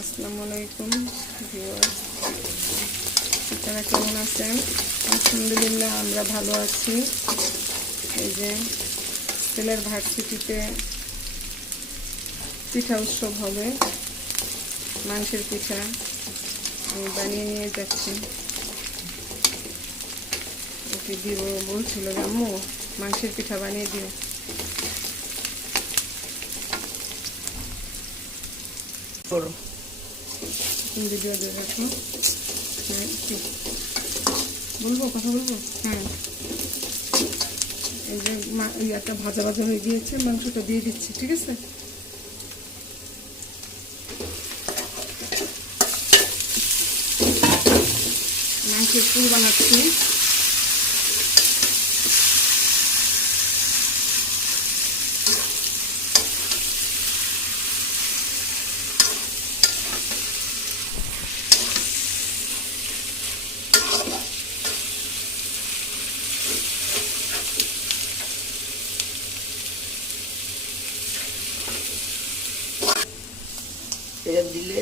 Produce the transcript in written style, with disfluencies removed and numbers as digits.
আসসালামু আলাইকুম ভিউয়ার্স, আপনারা কেমন আছেন? আলহামদুলিল্লাহ আমরা ভালো আছি। এই যে ছেলের ভার্সিটিতে পিঠা উৎসব হবে, মাংসের পিঠা আমি বানিয়ে নিয়ে যাচ্ছি। ওকে দিব বলছিল, আম্মু মাংসের পিঠা বানিয়ে দিও। ভিডিও দিয়ে রাখো। হ্যাঁ, বলবো, কথা বলবো। হ্যাঁ, এই যে ইয়াটা ভাজা ভাজা হয়ে গিয়েছে, মাংসটা দিয়ে দিচ্ছি। ঠিক আছে, মাংসের পুর বানাচ্ছি। তেল দিলে